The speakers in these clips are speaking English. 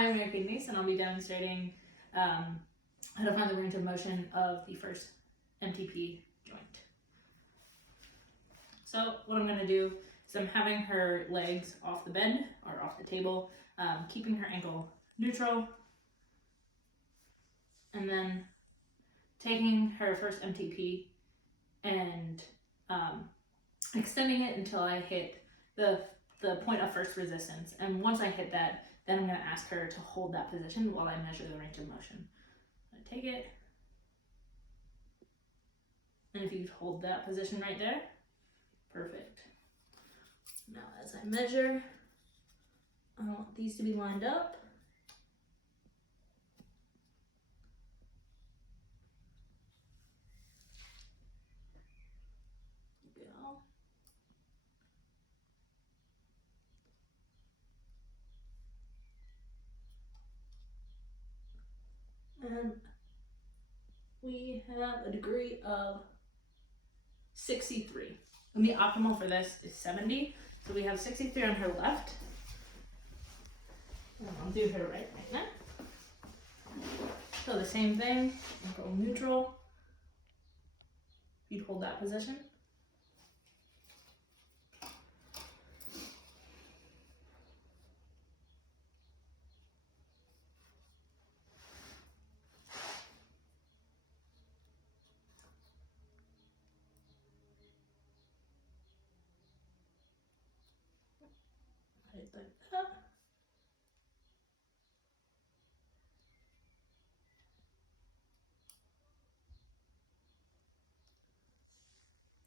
Hi, I'm American Niece, and I'll be demonstrating how to find the range of motion of the first MTP joint. So what I'm going to do is I'm having her legs off the bed or off the table, keeping her ankle neutral, and then taking her first MTP and extending it until I hit the point of first resistance. And once I hit that, then I'm going to ask her to hold that position while I measure the range of motion. I take it, and if you hold that position right there, perfect. Now as I measure, I want these to be lined up. Go. And we have a degree of 63. And the optimal for this is 70. So we have 63 on her left. And I'll do her right now. So the same thing, ankle neutral. You'd hold that position. Right like that.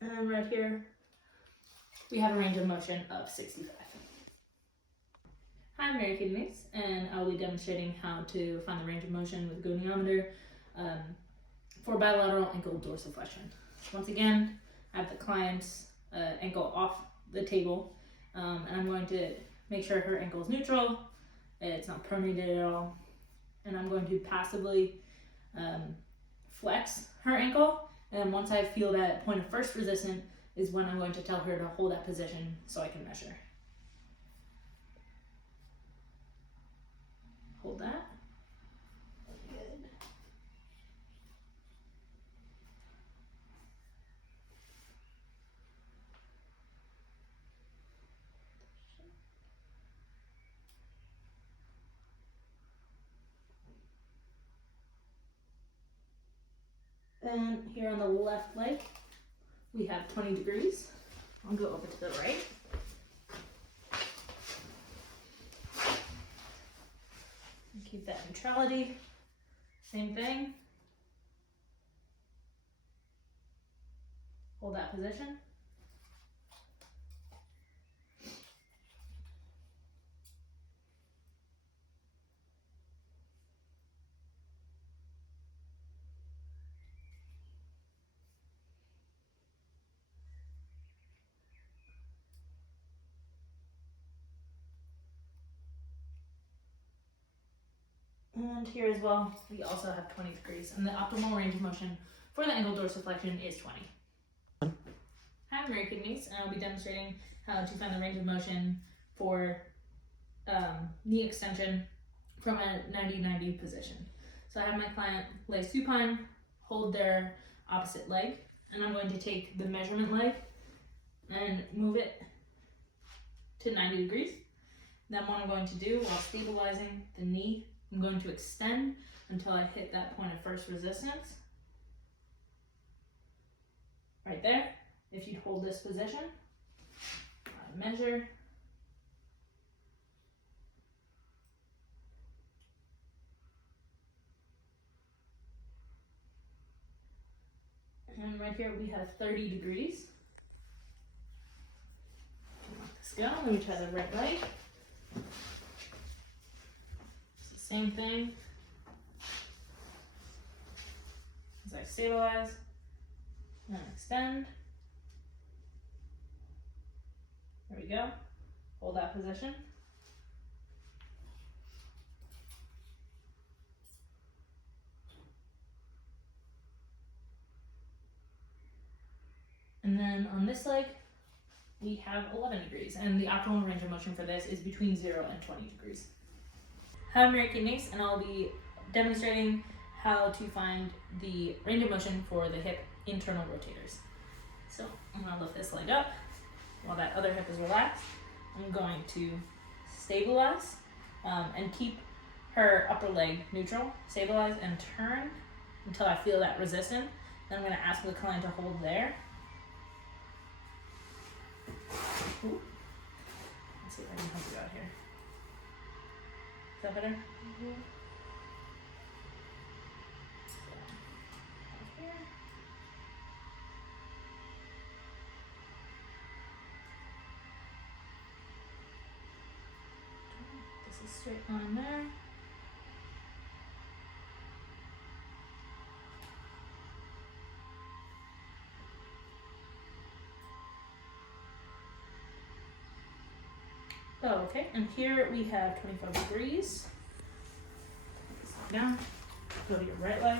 And right here, we have a range of motion of 65. Hi, I'm Mary Kidneys, and I'll be demonstrating how to find the range of motion with a goniometer for bilateral ankle dorsiflexion. Once again, I have the client's ankle off the table, and I'm going to make sure her ankle is neutral, it's not pronated at all, and I'm going to passively flex her ankle, and once I feel that point of first resistance is when I'm going to tell her to hold that position so I can measure. Hold that. Good. And here on the left leg, we have 20 degrees. I'll go over to the right. And keep that neutrality. Same thing. Hold that position. And here as well, we also have 20 degrees, and the optimal range of motion for the ankle dorsiflexion is 20. Hi, I'm Mary Kidneys, and I'll be demonstrating how to find the range of motion for knee extension from a 90-90 position. So I have my client lay supine, hold their opposite leg, and I'm going to take the measurement leg and move it to 90 degrees. Then what I'm going to do while stabilizing the knee, I'm going to extend until I hit that point of first resistance. Right there. If you'd hold this position, I measure. And right here we have 30 degrees. Let's go. Let me try the right leg. Same thing. As I stabilize and extend. There we go. Hold that position. And then on this leg, we have 11 degrees, and the optimal range of motion for this is between 0 and 20 degrees. Hi, I'm Mary Kidneys, and I'll be demonstrating how to find the range of motion for the hip internal rotators. So I'm going to lift this leg up while that other hip is relaxed. I'm going to stabilize and keep her upper leg neutral, stabilize and turn until I feel that resistance. Then I'm going to ask the client to hold there. Ooh. Let's see if I can help you out here. Is that better? Mm-hmm. So, here. This is straight line there. Oh, okay, and here we have 25 degrees. Down, go to your right leg.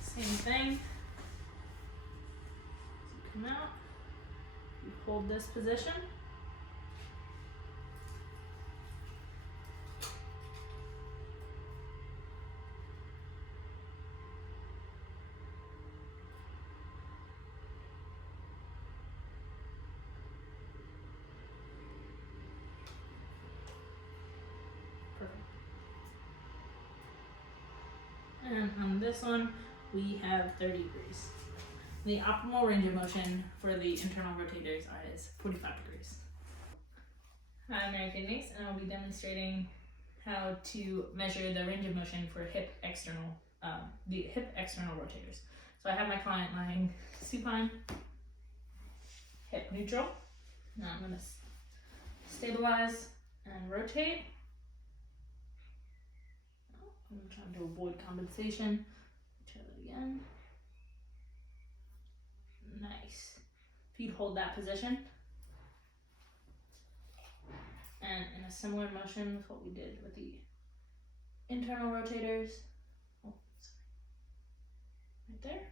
Same thing. So come out, you hold this position. Perfect. And on this one, we have 30 degrees. The optimal range of motion for the internal rotators is 45 degrees. Hi, I'm Mary Kidneys, and I'll be demonstrating how to measure the range of motion for the hip external rotators. So I have my client lying supine, hip neutral. Now I'm going to stabilize and rotate. I'm trying to avoid compensation. Try that again. Nice. If you'd hold that position. And in a similar motion with what we did with the internal rotators. Oh, sorry. Right there.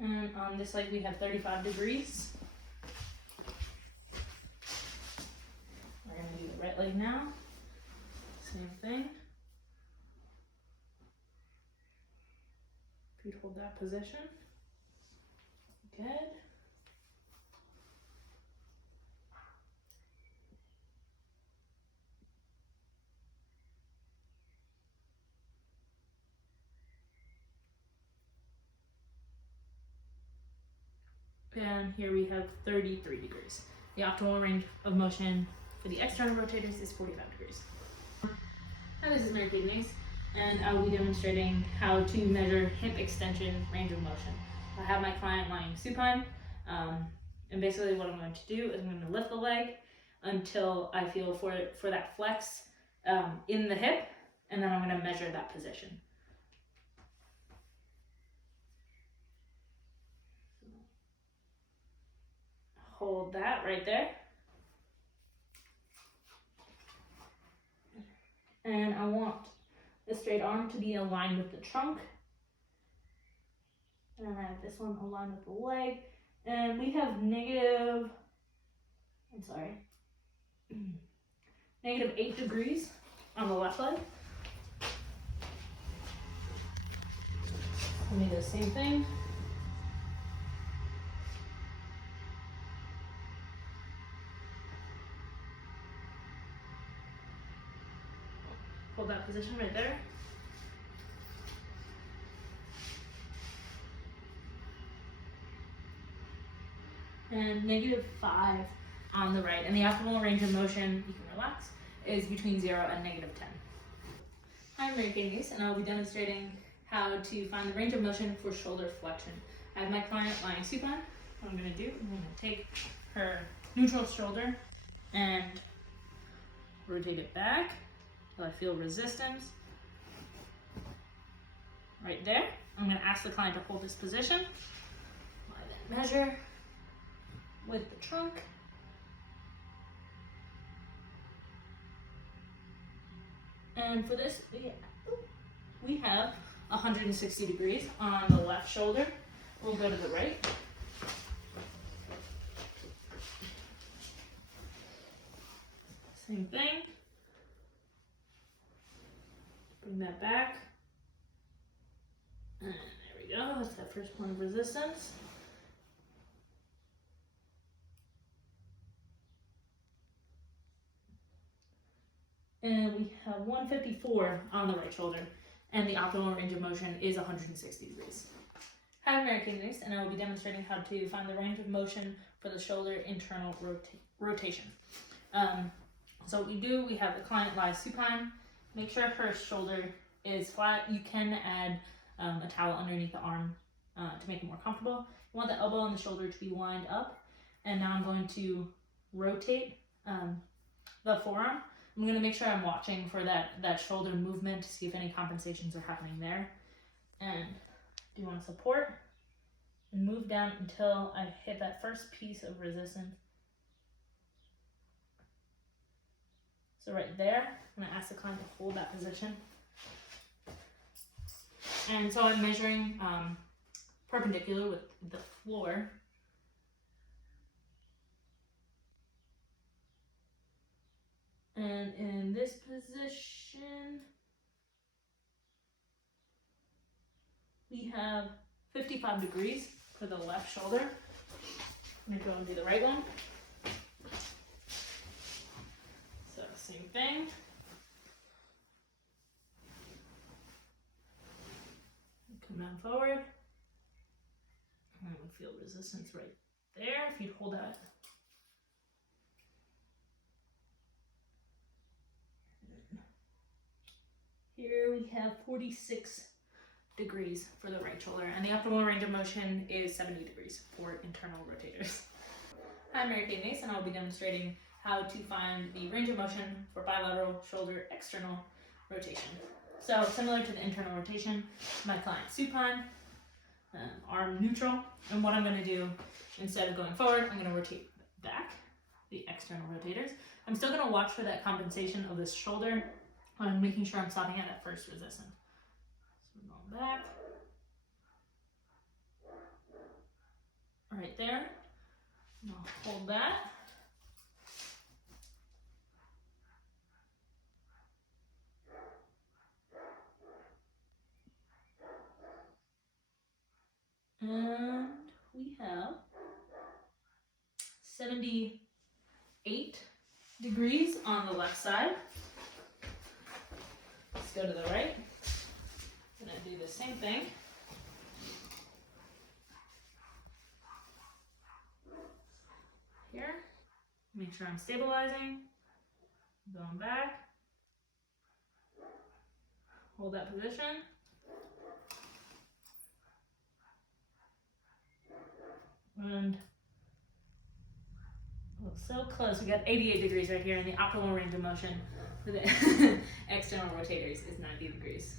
And on this leg we have 35 degrees. We're going to do the right leg now. Same thing. If you'd hold that position. Good. And here we have 33 degrees. The optimal range of motion for the external rotators is 45 degrees. Hi, this is Mary Kidneys, and I will be demonstrating how to measure hip extension range of motion. I have my client lying supine, and basically what I'm going to do is I'm going to lift the leg until I feel for that flex in the hip, and then I'm going to measure that position. Hold that right there. And I want the straight arm to be aligned with the trunk. And I have this one aligned with the leg. And we have negative 8 degrees on the left leg. Let me do the same thing. Hold that position right there. And -5 on the right. And the optimal range of motion, you can relax, is between 0 and -10. Hi, I'm Mary Kidneys, and I'll be demonstrating how to find the range of motion for shoulder flexion. I have my client lying supine. What I'm going to do, I'm going to take her neutral shoulder and rotate it back till I feel resistance. Right there. I'm going to ask the client to hold this position. I then measure with the trunk. And for this, we have 160 degrees on the left shoulder. We'll go to the right. Same thing. Bring that back. And there we go, that's that first point of resistance. And we have 154 on the right shoulder, and the optimal range of motion is 160 degrees. Hi, I'm Mary Kidneys, and I will be demonstrating how to find the range of motion for the shoulder internal rotation. So what we do, we have the client lie supine. Make sure her shoulder is flat. You can add a towel underneath the arm to make it more comfortable. You want the elbow and the shoulder to be lined up. And now I'm going to rotate the forearm. I'm going to make sure I'm watching for that shoulder movement to see if any compensations are happening there. And do you want to support and move down until I hit that first piece of resistance. So right there, I'm going to ask the client to hold that position. And so I'm measuring perpendicular with the floor. And in this position, we have 55 degrees for the left shoulder. I'm going to go and do the right one. So same thing. Come down forward. And we feel resistance right there. If you hold that. Here we have 46 degrees for the right shoulder, and the optimal range of motion is 70 degrees for internal rotators. Hi, I'm Mary Kidneys, and I'll be demonstrating how to find the range of motion for bilateral shoulder external rotation. So similar to the internal rotation, my client supine, arm neutral, and what I'm going to do, instead of going forward, I'm going to rotate back, the external rotators. I'm still going to watch for that compensation of this shoulder. I'm making sure I'm stopping at that first resistance. So we're going back. Right there. And I'll hold that. And we have 78 degrees on the left side. Let's go to the right. I'm going to do the same thing. Here. Make sure I'm stabilizing. Going back. Hold that position. And oh, so close. We got 88 degrees right here, and the optimal range of motion for the external rotators is 90 degrees.